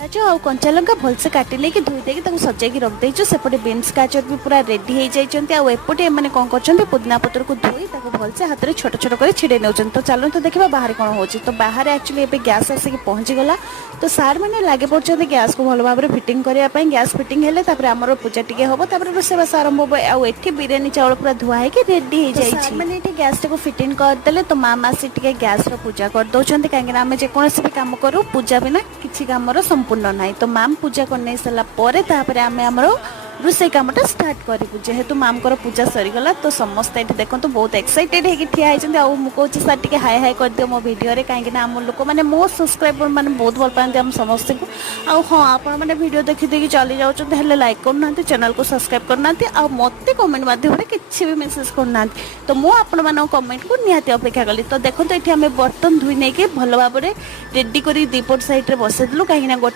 जो आउ कंचा लंका भलसे काटी लेके धोई देके सजाई रख देचु सेपटे बीन्स गाजर भी पूरा रेडी हो जाइए आउटे मैंने कौन कर पुदीना पत्र को धोई भलसे हाथ में छोट छोट कर छिड़े नौ तो चलो तो देखा बाहर कौन हो तो बाहर एक्चुअली एवं गैस आसिक पहुँचीगला तो सार मैंने लगे पड़ते गैस को भल भाव में फिटिंग करने गैस फिटिंग है आमर पूजा टी हम रोषेबास आरंभ हम आउ बिरियानी चाउल पूरा धुआ है रेडी हो जाए मैंने गैस टाक फिटिंग करदे तो मामा आसी गैस पूजा कर दौरान कहीं आम जेकोसी भी कम करूँ पूजा बिना किसी कम संपूर्ण ना तो माम पूजा कर नहीं सारापर आम आमर रोषे कमटा स्टार्ट करूँ जेहेतु माम को पूजा सरीगला तो समस्ते ये देखो बहुत एक्साइटेड है ठिया होती सार टे हाई हाई कर दियो मो वीडियो कहीं आम लोक मैंने मो सब्सक्राइबर मैंने बहुत भल पाते आम समस्त को हाँ आपण मैंने वीडियो देखी देखी चली जाते लाइक करना चैनल को सब्सक्राइब करना मत कमेंट मध्यम किसी भी मेसेज करना तो मुझे कमेंट को निहाती अपेक्षा कली तो देखो ये आम बर्तन धोई नहीं भल भाव में रेडी कर दीपट साइड में बसेदलु कहीं गोटे